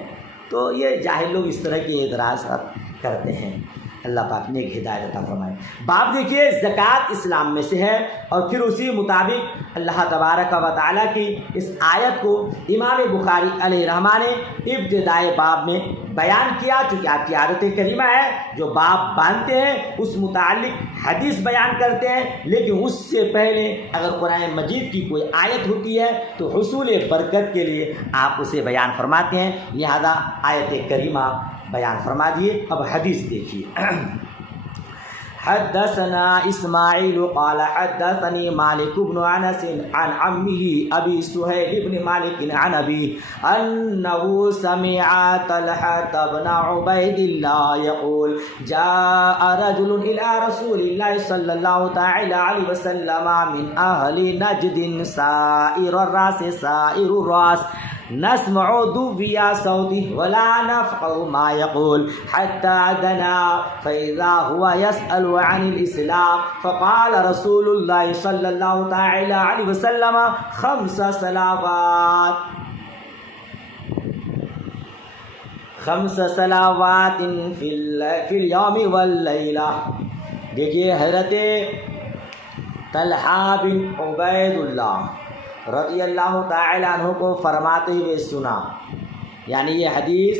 تو یہ جاہل لوگ اس طرح کے اعتراضات کرتے ہیں۔ اللہ پاک نیک ہدایت عطا فرمائے۔ باب دیکھیے زکوٰۃ اسلام میں سے ہے، اور پھر اسی مطابق اللہ تبارک و تعالیٰ کی اس آیت کو امام بخاری علیہ رحمہ نے ابتدائے باب میں بیان کیا، چونکہ آپ کی عادت کریمہ ہے جو باب باندھتے ہیں اس متعلق حدیث بیان کرتے ہیں، لیکن اس سے پہلے اگر قرآن مجید کی کوئی آیت ہوتی ہے تو حصول برکت کے لیے آپ اسے بیان فرماتے ہیں، لہذا آیت کریمہ بیان فرما دیے۔ اب حدیث دیکھیے۔ حدثنا اسماعیل قال حدثني مالك بن انس عن عمه ابي سهيل بن مالك عن ابيه انه سمع طلحة بن عبيد الله يقول جاء رجل الى رسول الله صلى الله تعالى عليه وسلم من اهل نجد سائر الراس نسمع دوبيا صوته ولا نفقه ما يقول حتى دنا فإذا هو يسأل عن الإسلام فقال رسول الله صلى الله تعالى عليه وسلم 5 صلوات 5 صلوات في اليوم والليلة۔ دیکھیے حضرت طلحہ بن عبید اللہ رضی اللہ تعالیٰ عنہ کو فرماتے ہوئے سنا، یعنی یہ حدیث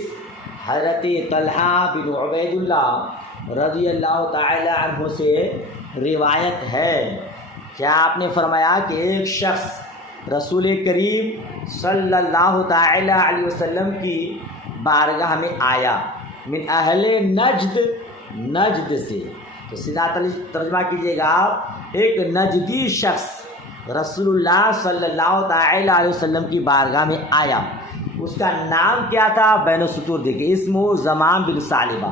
حضرت طلحہ بن عبید اللہ رضی اللہ تعالیٰ عنہ سے روایت ہے۔ کیا آپ نے فرمایا کہ ایک شخص رسول کریم صلی اللہ تعالیٰ علیہ وسلم کی بارگاہ میں آیا، من اہل نجد سے، تو سیدھا ترجمہ کیجیے گا آپ، ایک نجدی شخص رسول اللہ صلی اللہ تعالیٰ علیہ وسلم کی بارگاہ میں آیا۔ اس کا نام کیا تھا؟ بین السطور دیکھیں، اسمہ زمام بن ثعلبہ،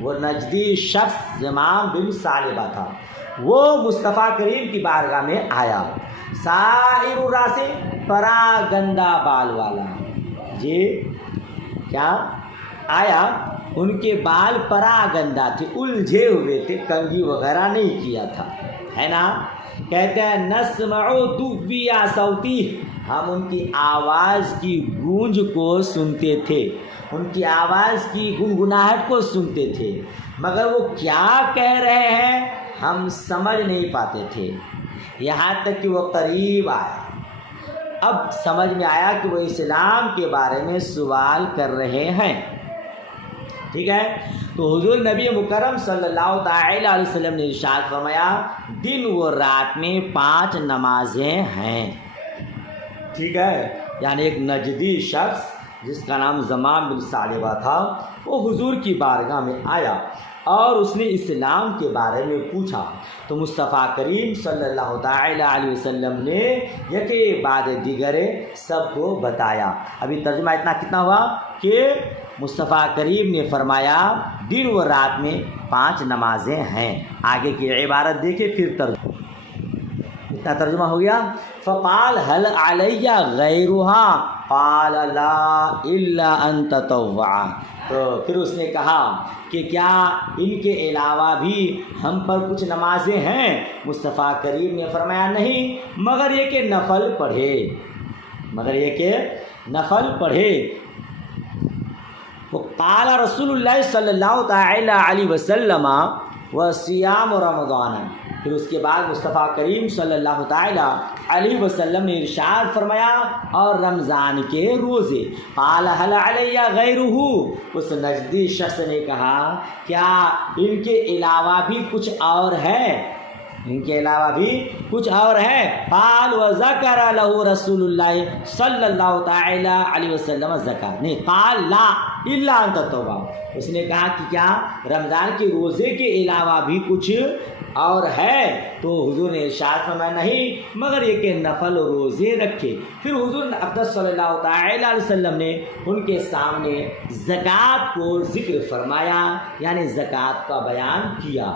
وہ نجدی شخص زمام بن ثعلبہ تھا، وہ مصطفیٰ کریم کی بارگاہ میں آیا۔ سائر الراس، پرا گندہ بال والا، جی کیا آیا؟ ان کے بال پرا گندہ تھے، الجھے ہوئے تھے، کنگھی وغیرہ نہیں کیا تھا، ہے نا؟ کہتے ہیں نسمع دوبیا صوتی، ہم ان کی آواز کی گونج کو سنتے تھے، ان کی آواز کی گنگناہٹ کو سنتے تھے، مگر وہ کیا کہہ رہے ہیں ہم سمجھ نہیں پاتے تھے، یہاں تک کہ وہ قریب آیا۔ اب سمجھ میں آیا کہ وہ اسلام کے بارے میں سوال کر رہے ہیں۔ ٹھیک ہے، تو حضور نبی مکرم صلی اللہ تعالیٰ علیہ وسلم نے ارشاد فرمایا دن و رات میں 5 نمازیں ہیں۔ ٹھیک ہے، یعنی ایک نجدی شخص جس کا نام زمام بن ثعلبہ تھا، وہ حضور کی بارگاہ میں آیا اور اس نے اسلام کے بارے میں پوچھا، تو مصطفیٰ کریم صلی اللہ تعالیٰ علیہ وسلم نے یکے بعد دیگر سب کو بتایا۔ ابھی ترجمہ اتنا کتنا ہوا کہ مصطفیٰ کریم نے فرمایا دن و رات میں 5 نمازیں ہیں۔ آگے کی عبارت دیکھیں پھر ترجمہ، اتنا ترجمہ ہو گیا۔ فقال هل علی غیرہا قال لا الا ان تطوع، تو پھر اس نے کہا کہ کیا ان کے علاوہ بھی ہم پر کچھ نمازیں ہیں؟ مصطفیٰ کریم نے فرمایا نہیں، مگر یہ کہ نفل پڑھے، مگر یہ کہ نفل پڑھے۔ وقال رسول اللہ صلی اللہ تعالیٰ علیہ وسلم وصیام رمضان، پھر اس کے بعد مصطفیٰ کریم صلی اللہ تعالیٰ علیہ وسلم نے ارشاد فرمایا اور رمضان کے روزے، قال هل علی غیرہ، اس نجدی شخص نے کہا کیا ان کے علاوہ بھی کچھ اور ہے، ان کے علاوہ بھی کچھ اور ہے؟ قال وذکر له رسول اللہ صلی اللہ تعالی علیہ وسلم زکات، نہیں قال لا الا ان تتوبا، اس نے کہا کہ کیا رمضان کے روزے کے علاوہ بھی کچھ اور ہے؟ تو حضور نے ارشاد فرمایا نہیں مگر یہ کہ نفل روزے رکھے۔ پھر حضور اقدس صلی اللہ تعالی علیہ وسلم نے ان کے سامنے زکوٰۃ کو ذکر فرمایا، یعنی زکوٰۃ کا بیان کیا۔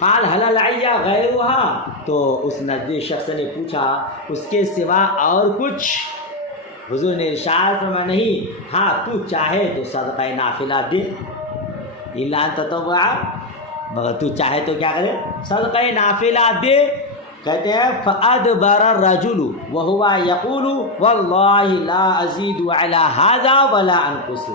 قال هل علی غیرہا، تو اس نزدیک شخص نے پوچھا اس کے سوا اور کچھ؟ حضور نے ارشاد فرمایا نہیں، ہاں تو چاہے تو صدقہ نافلہ دے، الا ان تطوع، مگر تو چاہے تو کیا کرے؟ صدقہ نافلہ دے۔ کہتے ہیں فَأَدْبَرَ الرَّجُلُ وَهُوَ يَقُولُ وَاللَّهِ لَا أَزِيدُ عَلَى هَذَا وَلَا أَنْقُصُ،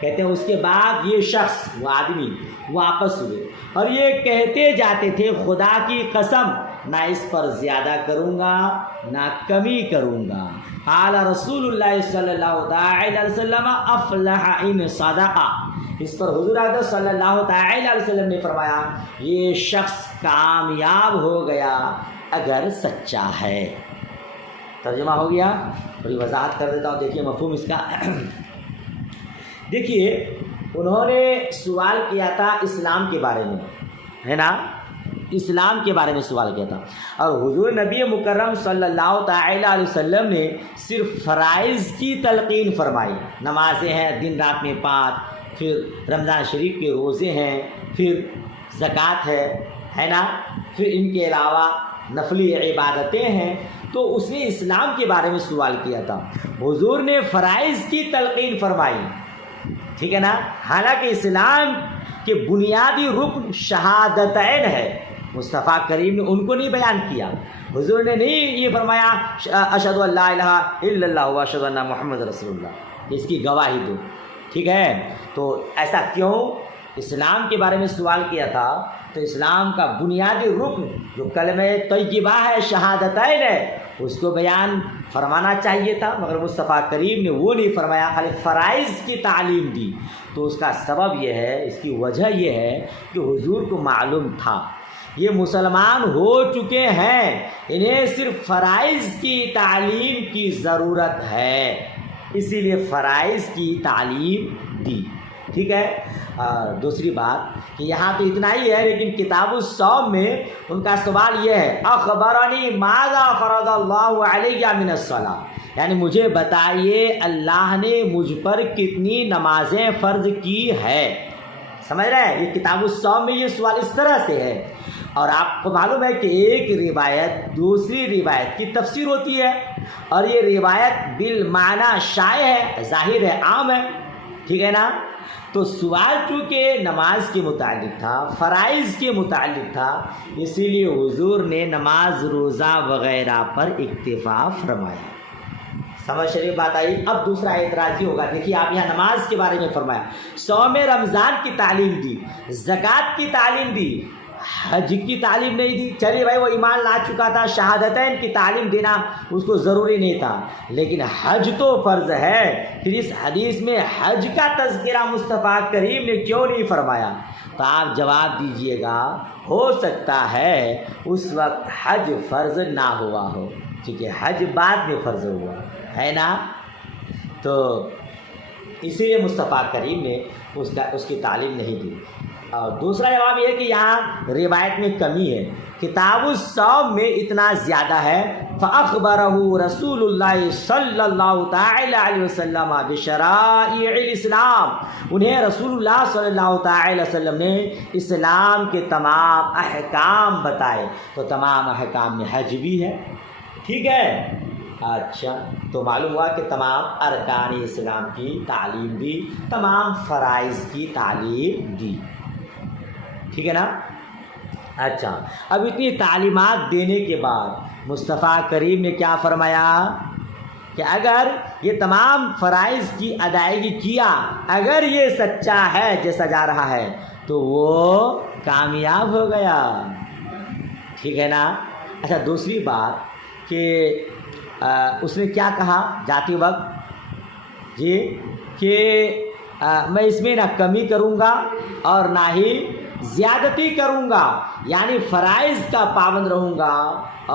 کہتے ہیں اس کے بعد یہ شخص، وہ آدمی واپس ہوئے اور یہ کہتے جاتے تھے خدا کی قسم نہ اس پر زیادہ کروں گا نہ کمی کروں گا۔ قال رسول اللہ صلی اللہ علیہ وسلم افلح ان صدقہ، اس پر حضور اعظم صلی اللہ تعالی علیہ وسلم نے فرمایا یہ شخص کامیاب ہو گیا اگر سچا ہے۔ ترجمہ ہو گیا، بڑی وضاحت کر دیتا ہوں، دیکھیے مفہوم اس کا۔ دیکھیے انہوں نے سوال کیا تھا اسلام کے بارے میں، ہے نا، اسلام کے بارے میں سوال کیا تھا، اور حضور نبی مکرم صلی اللہ تعالی علیہ وسلم نے صرف فرائض کی تلقین فرمائی، نمازیں ہیں دن رات میں 5، پھر رمضان شریف کے روزے ہیں، پھر زکوٰۃ ہے نا، پھر ان کے علاوہ نفلی عبادتیں ہیں، تو اس نے اسلام کے بارے میں سوال کیا تھا۔ حضور نے فرائض کی تلقین فرمائی، ٹھیک ہے نا، حالانکہ اسلام کے بنیادی رکن شہادتین ہے، مصطفیٰ کریم نے ان کو نہیں بیان کیا۔ حضور نے نہیں یہ فرمایا اشہد ان لا الہ الا اللہ و اشہد ان محمد رسول اللہ، اس کی گواہی دو، ٹھیک ہے۔ تو ایسا کیوں؟ اسلام کے بارے میں سوال کیا تھا تو اسلام کا بنیادی رکن جو کلمہ طیبہ ہے، شہادتین ہے، اس کو بیان فرمانا چاہیے تھا، مگر مصطفیٰ کریم نے وہ نہیں فرمایا، خالی فرائض کی تعلیم دی۔ تو اس کا سبب یہ ہے، اس کی وجہ یہ ہے کہ حضور کو معلوم تھا یہ مسلمان ہو چکے ہیں، انہیں صرف فرائض کی تعلیم کی ضرورت ہے، اسی لیے فرائض کی تعلیم دی، ٹھیک ہے۔ دوسری بات کہ یہاں تو اتنا ہی ہے، لیکن کتاب الصوم میں ان کا سوال یہ ہے اخبرنی ماذا فرض اللہ علیہ من الصلاۃ، یعنی مجھے بتائیے اللہ نے مجھ پر کتنی نمازیں فرض کی ہے، سمجھ رہے ہیں؟ یہ کتاب الصوم میں یہ سوال اس طرح سے ہے، اور آپ کو معلوم ہے کہ ایک روایت دوسری روایت کی تفسیر ہوتی ہے، اور یہ روایت بالمعنی شائع ہے، ظاہر ہے، عام ہے، ٹھیک ہے نا۔ تو سوال چونکہ نماز کے متعلق تھا، فرائض کے متعلق تھا، اسی لیے حضور نے نماز روزہ وغیرہ پر اکتفا فرمایا۔ سمجھ شریف بات آئی۔ اب دوسرا اعتراض یہ ہوگا، دیکھیے آپ یہاں نماز کے بارے میں فرمایا، صوم رمضان کی تعلیم دی، زکوٰۃ کی تعلیم دی، حج کی تعلیم نہیں دی۔ چلیے بھائی وہ ایمان لا چکا تھا، شہادتین کی تعلیم دینا اس کو ضروری نہیں تھا، لیکن حج تو فرض ہے، پھر اس حدیث میں حج کا تذکرہ مصطفیٰ کریم نے کیوں نہیں فرمایا؟ تو آپ جواب دیجئے گا ہو سکتا ہے اس وقت حج فرض نہ ہوا ہو، ٹھیک ہے، حج بعد میں فرض ہوا ہے نا، تو اسی لیے مصطفیٰ کریم نے اس کی تعلیم نہیں دی۔ اور دوسرا جواب یہ ہے کہ یہاں روایت میں کمی ہے، کتاب الصوم میں اتنا زیادہ ہے فَأَخْبَرَهُ رسول اللہ صلی اللہ تعالی علیہ وسلم بشرائع الاسلام، انہیں رسول اللہ صلی اللہ تعالی وسلم نے اسلام کے تمام احکام بتائے، تو تمام احکام میں حج بھی ہے، ٹھیک ہے۔ اچھا، تو معلوم ہوا کہ تمام ارکان اسلام کی تعلیم دی، تمام فرائض کی تعلیم دی، ٹھیک ہے نا۔ اچھا، اب اتنی تعلیمات دینے کے بعد مصطفیٰ کریم نے کیا فرمایا کہ اگر یہ تمام فرائض کی ادائیگی کیا، اگر یہ سچا ہے جیسا جا رہا ہے، تو وہ کامیاب ہو گیا، ٹھیک ہے نا۔ اچھا، دوسری بات کہ اس نے کیا کہا جاتے وقت جی کہ میں اس میں نہ کمی کروں گا اور نہ ہی زیادتی کروں گا، یعنی فرائض کا پابند رہوں گا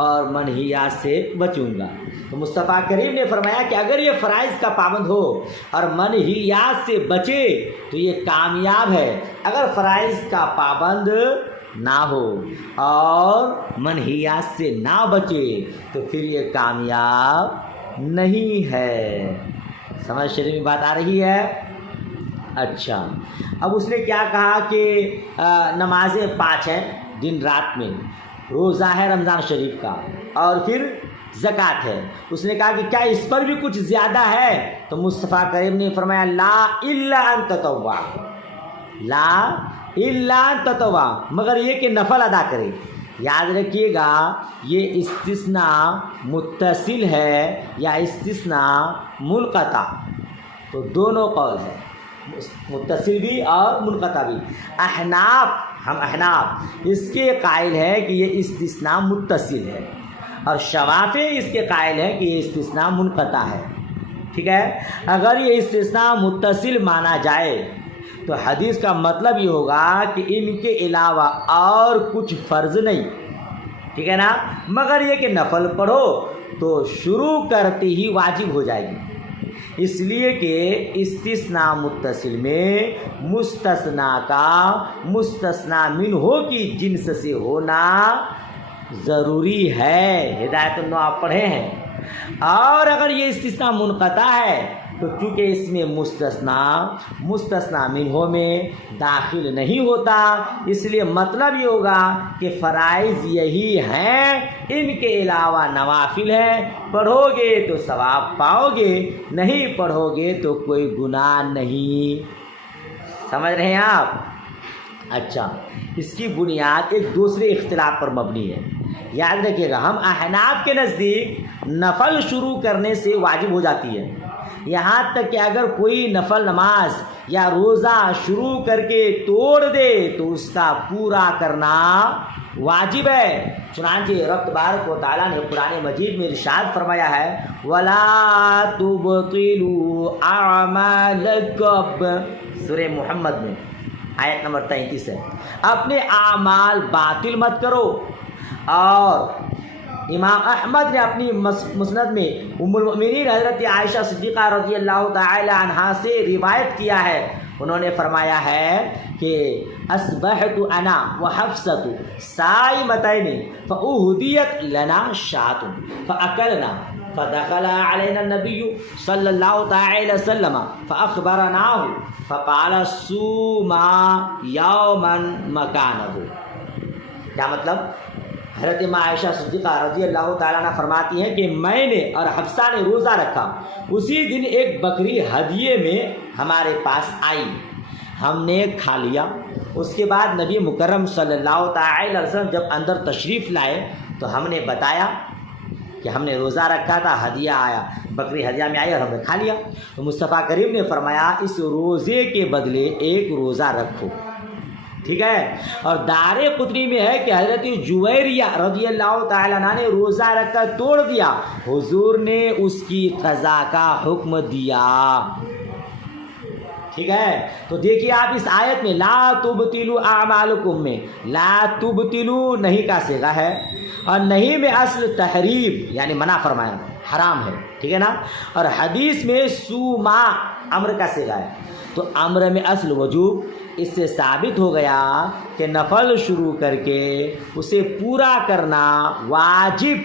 اور منہیات سے بچوں گا۔ تو مصطفیٰ کریم نے فرمایا کہ اگر یہ فرائض کا پابند ہو اور منہیات سے بچے تو یہ کامیاب ہے، اگر فرائض کا پابند نہ ہو اور منہیات سے نہ بچے تو پھر یہ کامیاب نہیں ہے۔ سمجھ شریف میں بات آ رہی ہے؟ اچھا، اب اس نے کیا کہا کہ نمازیں 5 ہیں دن رات میں، روزہ ہے رمضان شریف کا، اور پھر زکوٰۃ ہے۔ اس نے کہا کہ کیا اس پر بھی کچھ زیادہ ہے؟ تو مصطفیٰ کریم نے فرمایا لا الا ان تطوع، لا الا ان تطوع، مگر یہ کہ نفل ادا کرے۔ یاد رکھیے گا یہ استثناء متصل ہے یا استثناء منقطع، تو دونوں قول ہے، متصل بھی اور منقطع بھی۔ ہم احناف اس کے قائل ہیں کہ یہ استثناء متصل ہے، اور شوافی اس کے قائل ہیں کہ یہ استثناء منقطع ہے۔ ٹھیک ہے، اگر یہ استثناء متصل مانا جائے تو حدیث کا مطلب یہ ہوگا کہ ان کے علاوہ اور کچھ فرض نہیں، ٹھیک ہے نا، مگر یہ کہ نفل پڑھو تو شروع کرتے ہی واجب ہو جائے گی، اس لیے کہ استثناء متصل میں مستثنیٰ کا مستثنیٰ منہ کی جنس سے ہونا ضروری ہے۔ ہدایت النو آپ پڑھے ہیں۔ اور اگر یہ استثناء منقطع ہے تو چونکہ اس میں مستثنیٰ منہ میں داخل نہیں ہوتا، اس لیے مطلب یہ ہوگا کہ فرائض یہی ہیں، ان کے علاوہ نوافل ہیں، پڑھو گے تو ثواب پاؤ گے، نہیں پڑھو گے تو کوئی گناہ نہیں۔ سمجھ رہے ہیں آپ؟ اچھا، اس کی بنیاد ایک دوسرے اختلاف پر مبنی ہے۔ یاد رکھیے گا ہم احناف کے نزدیک نفل شروع کرنے سے واجب ہو جاتی ہے، یہاں تک کہ اگر کوئی نفل نماز یا روزہ شروع کر کے توڑ دے تو اس کا پورا کرنا واجب ہے۔ چنانچہ رب تبارک و تعالیٰ نے قرآن مجید میں ارشاد فرمایا ہے وَلَا تُبْطِلُوا أَعْمَالَكُمْ، سورہ محمد میں آیت نمبر 33 ہے، اپنے اعمال باطل مت کرو۔ اور امام احمد نے اپنی مسند میں ام المؤمنین حضرت عائشہ صدیقہ رضی اللہ تعالی عنہا سے روایت کیا ہے، انہوں نے فرمایا ہے کہ اصبحت انا وحفصۃ صائمتین فاہدیت لنا شاۃ فاکلنا فدخل علینا النبی صلی اللہ تعالی وسلم فاخبرناه فقال صوما یوما مکانہ۔ کیا مطلب؟ حضرت عائشہ صدیقہ رضی اللہ تعالیٰ عنہ فرماتی ہیں کہ میں نے اور حفصہ نے روزہ رکھا، اسی دن ایک بکری ہدیے میں ہمارے پاس آئی، ہم نے کھا لیا۔ اس کے بعد نبی مکرم صلی اللہ تعالی وسلم جب اندر تشریف لائے تو ہم نے بتایا کہ ہم نے روزہ رکھا تھا، ہدیہ آیا، بکری ہدیہ میں آئی اور ہم نے کھا لیا۔ تو مصطفیٰ کریم نے فرمایا اس روزے کے بدلے ایک روزہ رکھو، ٹھیک ہے۔ اور دار قطنی میں ہے کہ حضرت جویریہ رضی اللہ تعالیٰ عنہ نے روزہ رکھ کر توڑ دیا، حضور نے اس کی قضا کا حکم دیا، ٹھیک ہے۔ تو دیکھیے آپ اس آیت میں لا تبطلوا اعمالکم میں لا تبطلوا نہیں کا صیغہ ہے، اور نہیں میں اصل تحریم یعنی منع فرمایا، حرام ہے، ٹھیک ہے نا۔ اور حدیث میں سوما امر کا صیغہ ہے، تو امر میں اصل وجوب۔ اس سے ثابت ہو گیا کہ نفل شروع کر کے اسے پورا کرنا واجب،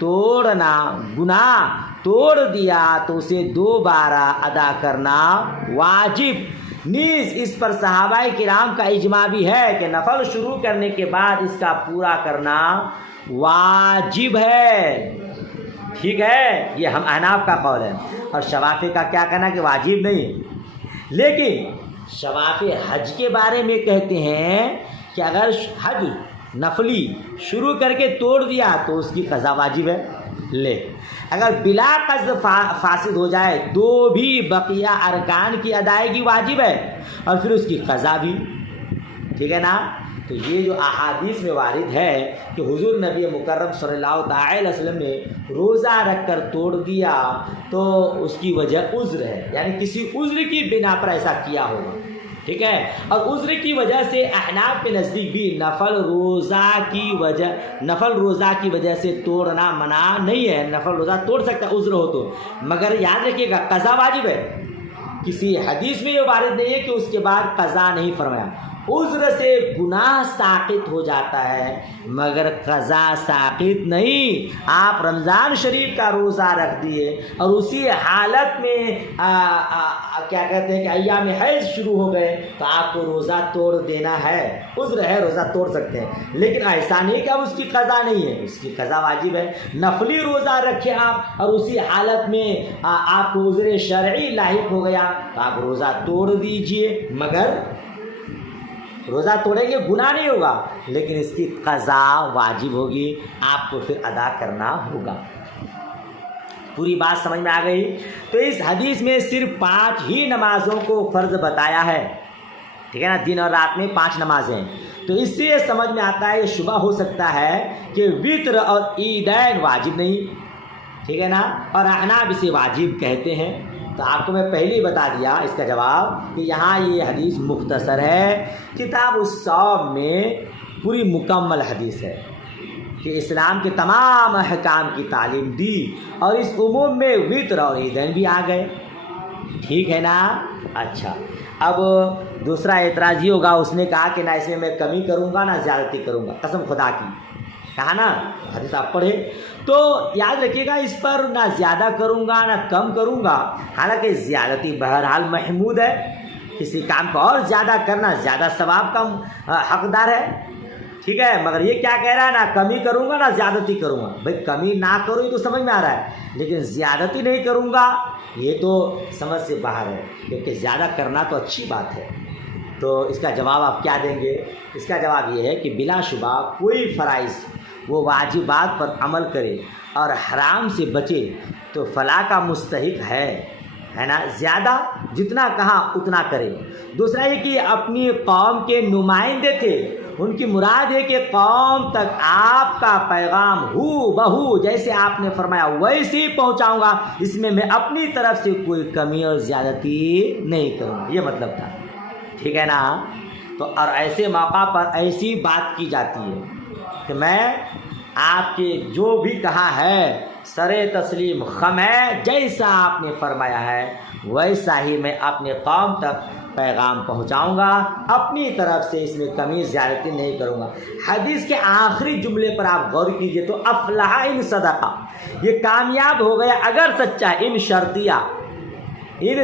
توڑنا گناہ، توڑ دیا تو اسے دوبارہ ادا کرنا واجب۔ نیز اس پر صحابہ کرام کا اجماع بھی ہے کہ نفل شروع کرنے کے بعد اس کا پورا کرنا واجب ہے، ٹھیک ہے۔ یہ ہم احناف کا قول ہے، اور شوافی کا کیا کہنا کہ واجب نہیں۔ لیکن شوافی حج کے بارے میں کہتے ہیں کہ اگر حج نفلی شروع کر کے توڑ دیا تو اس کی قضا واجب ہے، لے اگر بلا قصد فاسد ہو جائے تو بھی بقیہ ارکان کی ادائیگی واجب ہے، اور پھر اس کی قضا بھی، ٹھیک ہے نا۔ تو یہ جو احادیث میں وارد ہے کہ حضور نبی مکرم صلی اللہ تعالی وسلم نے روزہ رکھ کر توڑ دیا تو اس کی وجہ عذر ہے، یعنی کسی عذر کی بنا پر ایسا کیا ہوگا، ٹھیک ہے۔ اور عذر کی وجہ سے احناف کے نزدیک بھی نفل روزہ کی وجہ سے توڑنا منع نہیں ہے، نفل روزہ توڑ سکتا ہے عذر ہو تو، مگر یاد رکھیے گا قضا واجب ہے۔ کسی حدیث میں یہ وارد نہیں ہے کہ اس کے بعد قضا نہیں فرمایا۔ عذر سے گناہ ساقط ہو جاتا ہے مگر قضا ساقط نہیں۔ آپ رمضان شریف کا روزہ رکھ دیے اور اسی حالت میں کیا کہتے ہیں کہ ایام حیض شروع ہو گئے تو آپ کو روزہ توڑ دینا ہے، عذر ہے، روزہ توڑ سکتے ہیں، لیکن ایسا نہیں کہ اب اس کی قضا نہیں ہے، اس کی قضا واجب ہے۔ نفلی روزہ رکھے آپ اور اسی حالت میں آپ کو عذر شرعی لاحق ہو گیا تو آپ روزہ توڑ دیجئے، مگر روزہ توڑیں گے گناہ نہیں ہوگا لیکن اس کی قضا واجب ہوگی، آپ کو پھر ادا کرنا ہوگا۔ پوری بات سمجھ میں آ گئی؟ تو اس حدیث میں صرف 5 ہی نمازوں کو فرض بتایا ہے، ٹھیک ہے نا، دن اور رات میں 5 نمازیں۔ تو اس سے سمجھ میں آتا ہے، یہ شبہ ہو سکتا ہے کہ وطر اور عیدین واجب نہیں، ٹھیک ہے نا، اور احناف اسے واجب کہتے ہیں۔ تو آپ کو میں پہلے ہی بتا دیا اس کا جواب کہ یہاں یہ حدیث مختصر ہے، کتاب الصوم میں پوری مکمل حدیث ہے کہ اسلام کے تمام احکام کی تعلیم دی اور اس عموم میں وطر اور عیدین بھی آ گئے، ٹھیک ہے نا۔ اچھا، اب دوسرا اعتراض یہ ہوگا، اس نے کہا کہ نہ اس میں کمی کروں گا نہ زیادتی کروں گا، قسم خدا کی، کہا نا، حدیث آپ پڑھے تو یاد رکھیے گا، اس پر نہ زیادہ کروں گا نہ کم کروں گا، حالانکہ زیادتی بہرحال محمود ہے، کسی کام کو اور زیادہ کرنا زیادہ ثواب کا حقدار ہے، ٹھیک ہے، مگر یہ کیا کہہ رہا ہے، نہ کمی کروں گا نہ زیادتی کروں گا۔ بھائی کمی نہ کروں یہ تو سمجھ میں آ رہا ہے، لیکن زیادتی نہیں کروں گا یہ تو سمجھ سے باہر ہے، کیونکہ زیادہ کرنا تو اچھی بات ہے۔ تو اس کا جواب آپ کیا دیں گے؟ اس کا جواب یہ ہے کہ بلا شبہ کوئی فرائض وہ واجبات پر عمل کرے اور حرام سے بچے تو فلاح کا مستحق ہے نا، زیادہ جتنا کہا اتنا کرے۔ دوسرا یہ کہ اپنی قوم کے نمائندے تھے، ان کی مراد ہے کہ قوم تک آپ کا پیغام ہو بہو جیسے آپ نے فرمایا ویسے ہی پہنچاؤں گا، اس میں میں اپنی طرف سے کوئی کمی اور زیادتی نہیں کروں گا، یہ مطلب تھا، ٹھیک ہے نا۔ تو اور ایسے موقع پر ایسی بات کی جاتی ہے کہ میں آپ کے جو بھی کہا ہے سر تسلیم خم ہے، جیسا آپ نے فرمایا ہے ویسا ہی میں اپنے قوم تک پیغام پہنچاؤں گا، اپنی طرف سے اس میں کمی زیادتی نہیں کروں گا۔ حدیث کے آخری جملے پر آپ غور کیجئے تو افلح ان صدقہ، یہ کامیاب ہو گیا اگر سچا ہے۔ ان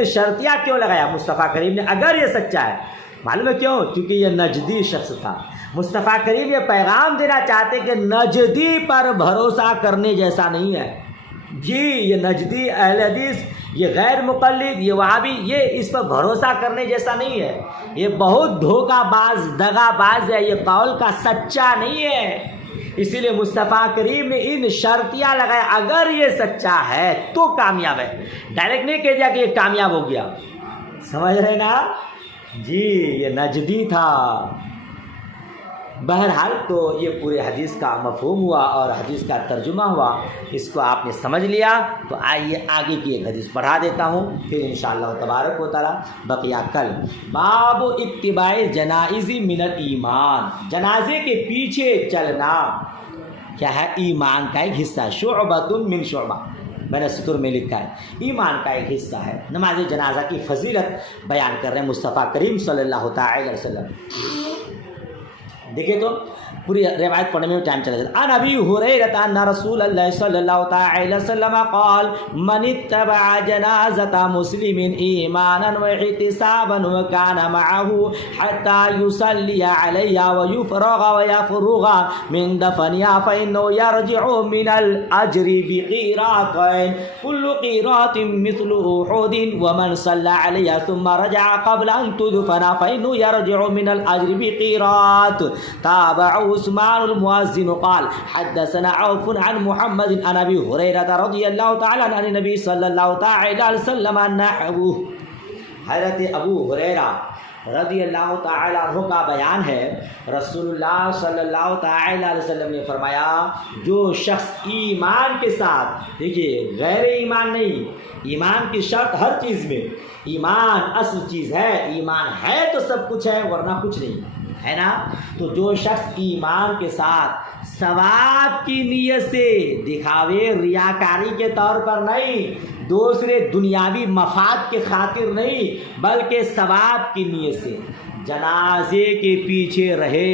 شرطیہ کیوں لگایا مصطفیٰ کریم نے؟ اگر یہ سچا ہے، معلوم ہے کیوں؟ کیونکہ یہ نجدی شخص تھا۔ مصطفیٰ کریم یہ پیغام دینا چاہتے کہ نجدی پر بھروسہ کرنے جیسا نہیں ہے جی، یہ نجدی اہل حدیث، یہ غیر مقلد، یہ وہابی، یہ اس پر بھروسہ کرنے جیسا نہیں ہے، یہ بہت دھوکہ باز دغا باز ہے، یہ قول کا سچا نہیں ہے۔ اسی لیے مصطفیٰ کریم نے ان شرطیاں لگائے، اگر یہ سچا ہے تو کامیاب ہے، ڈائریکٹ نہیں کہہ دیا کہ یہ کامیاب ہو گیا، سمجھ رہے نا جی، یہ نجدی تھا۔ بہرحال تو یہ پورے حدیث کا مفہوم ہوا اور حدیث کا ترجمہ ہوا، اس کو آپ نے سمجھ لیا تو آئیے آگے کی ایک حدیث پڑھا دیتا ہوں، پھر انشاءاللہ تبارک و تعالی بقیہ کل۔ باب اتباع الجنائز من الایمان، جنازے کے پیچھے چلنا کیا ہے؟ ایمان کا ایک حصہ، شعبۃ من شعبہ، میں نے سطور میں لکھا ہے، ایمان کا ایک حصہ ہے۔ نماز جنازہ کی فضیلت بیان کر رہے ہیں مصطفیٰ کریم صلی اللہ تعالی علیہ وسلم۔ دیکھیں تو پوری روایت پڑھنے میں ٹائم چلا جاتا ہے۔ عن ابی ہریرہ ان رسول اللہ صلی اللہ تعالی وسلم قال من اتبع جنازة مسلم ایمانا واحتسابا وكان معه حتى يصلي عليها ويفرغ من دفنها فإنه يرجع من الأجر بقيراطين كل قيراط مثل أحد ومن صلى عليها ثم رجع قبل أن تدفن فإنه يرجع من الأجر بقيراط۔ تابعه عثمان المؤذن قال حدثنا عوف عن محمد عن ابي هريره رضي الله تعالى عن النبي صلى الله تعالى عليه وسلم نحوه۔ حضرت ابو ہریرہ رضی اللہ تعالی عنہ کا بیان ہے، رسول اللہ صلی اللہ تعالی علیہ وسلم نے فرمایا جو شخص ایمان کے ساتھ، دیکھیے غیر ایمان نہیں، ایمان کی شرط ہر چیز میں، ایمان اصل چیز ہے، ایمان ہے تو سب کچھ ہے ورنہ کچھ نہیں ہے نا۔ تو جو شخص ایمان کے ساتھ ثواب کی نیت سے، دکھاوے ریاکاری کے طور پر نہیں، دوسرے دنیاوی مفاد کے خاطر نہیں، بلکہ ثواب کی نیت سے جنازے کے پیچھے رہے،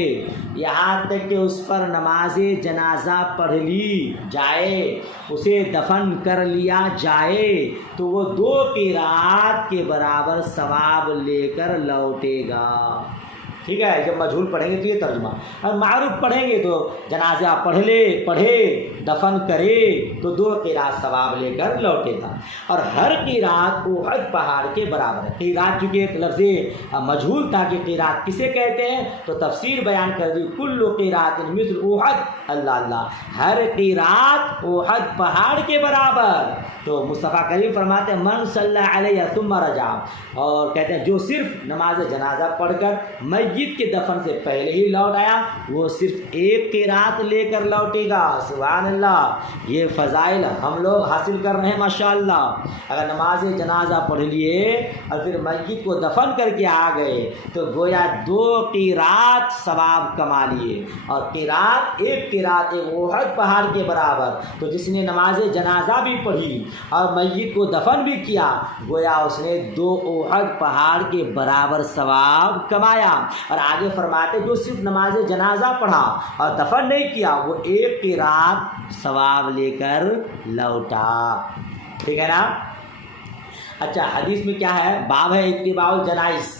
یہاں تک کہ اس پر نماز جنازہ پڑھ لی جائے، اسے دفن کر لیا جائے، تو وہ 2 قرات کے برابر ثواب لے کر لوٹے گا۔ ٹھیک ہے، جب مجہول پڑھیں گے تو یہ ترجمہ، اور معروف پڑھیں گے تو جنازہ پڑھے دفن کرے تو 2 قرات ثواب لے کر لوٹے گا، اور ہر قرات احد پہاڑ کے برابر ہے۔ قرات چونکہ ایک لفظ مجہول تھا کہ قرات کسے کہتے ہیں، تو تفسیر بیان کر دی، کل قرات مثل احد، اللہ اللہ، ہر قرات احد پہاڑ کے برابر۔ تو مصطفیٰ کریم فرماتے ہیں من صلی علیہ ثم رجع، اور کہتے ہیں جو صرف نماز جنازہ پڑھ کر میت کے دفن سے پہلے ہی لوٹ آیا، وہ صرف 1 قرات لے کر لوٹے گا۔ سبحان اللہ، یہ فضائل ہم لوگ حاصل کر رہے ہیں ماشاءاللہ۔ اگر نماز جنازہ پڑھ لیے اور پھر میت کو دفن کر کے آ گئے تو گویا 2 قرات ثواب کما لیے، اور قرات 1 قرات احد پہاڑ کے برابر۔ تو جس نے نماز جنازہ بھی پڑھی اور میت کو دفن بھی کیا، گویا اس نے 2 احد پہاڑ کے برابر ثواب کمایا۔ اور آگے فرماتے جو صرف نماز جنازہ پڑھا اور دفن نہیں کیا، وہ 1 قرات ثواب لے کر لوٹا۔ ٹھیک ہے نا۔ اچھا، حدیث میں کیا ہے، باب ہے اتباع الجنائز،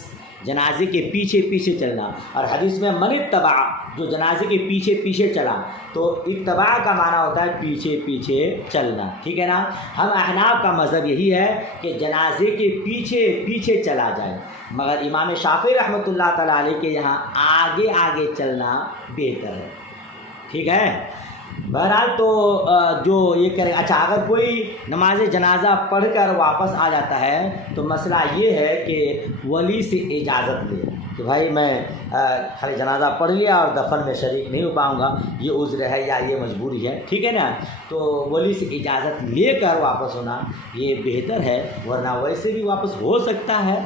جنازے کے پیچھے پیچھے چلنا، اور حدیث میں من اتبع، جو جنازے کے پیچھے پیچھے چلا، تو اتباع کا معنی ہوتا ہے پیچھے پیچھے چلنا۔ ٹھیک ہے نا۔ ہم احناف کا مذہب یہی ہے کہ جنازے کے پیچھے پیچھے چلا جائے، مگر امام شافعی رحمۃ اللہ تعالیٰ علیہ کے یہاں آگے آگے چلنا بہتر ہے۔ ٹھیک ہے۔ بہرحال تو جو یہ کرے، اچھا اگر کوئی نماز جنازہ پڑھ کر واپس آ جاتا ہے تو مسئلہ یہ ہے کہ ولی سے اجازت لے کہ بھائی میں خالی جنازہ پڑھ لیا اور دفن میں شریک نہیں ہو پاؤں گا، یہ عذر ہے یا یہ مجبوری ہے، ٹھیک ہے نا۔ تو ولی سے اجازت لے کر واپس ہونا یہ بہتر ہے، ورنہ ویسے بھی واپس ہو سکتا ہے۔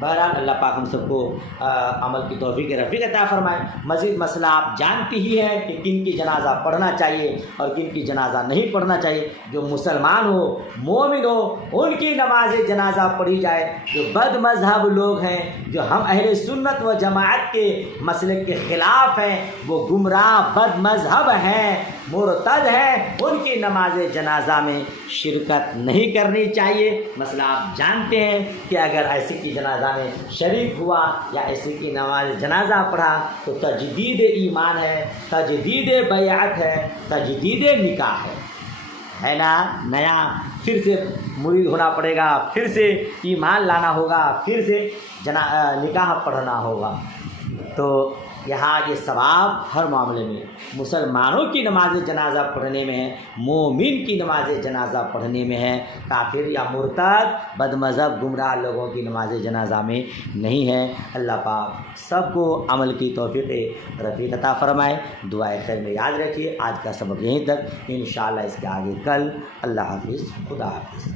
بہرحال اللہ پاک ہم سب کو عمل کی توفیق رفیق عطا فرمائے۔ مزید مسئلہ آپ جانتے ہی ہیں کہ کن کی جنازہ پڑھنا چاہیے اور کن کی جنازہ نہیں پڑھنا چاہیے۔ جو مسلمان ہو، مومن ہو، ان کی نماز جنازہ پڑھی جائے۔ جو بد مذہب لوگ ہیں، جو ہم اہل سنت و جماعت کے مسلک کے خلاف ہیں، وہ گمراہ بد مذہب ہیں، مرتد ہیں، ان کی نماز جنازہ میں شرکت نہیں کرنی چاہیے۔ مسئلہ آپ جانتے ہیں کہ اگر ایسے کی جنازہ میں شریک ہوا یا ایسے کی نماز جنازہ پڑھا تو تجدید ایمان ہے، تجدید بیعت ہے، تجدید نکاح ہے نا۔ نیا پھر سے مرید ہونا پڑے گا، پھر سے ایمان لانا ہوگا، پھر سے نکاح پڑھنا ہوگا۔ تو یہاں یہ ثواب ہر معاملے میں، مسلمانوں کی نماز جنازہ پڑھنے میں ہے، مومن کی نماز جنازہ پڑھنے میں ہے، کافر یا مرتد بد مذہب گمراہ لوگوں کی نماز جنازہ میں نہیں ہے۔ اللہ پاک سب کو عمل کی توفیق رفیق عطا فرمائے۔ دعائے خیر میں یاد رکھیے۔ آج کا سبق یہیں تک، انشاءاللہ اس کے آگے کل۔ اللہ حافظ، خدا حافظ۔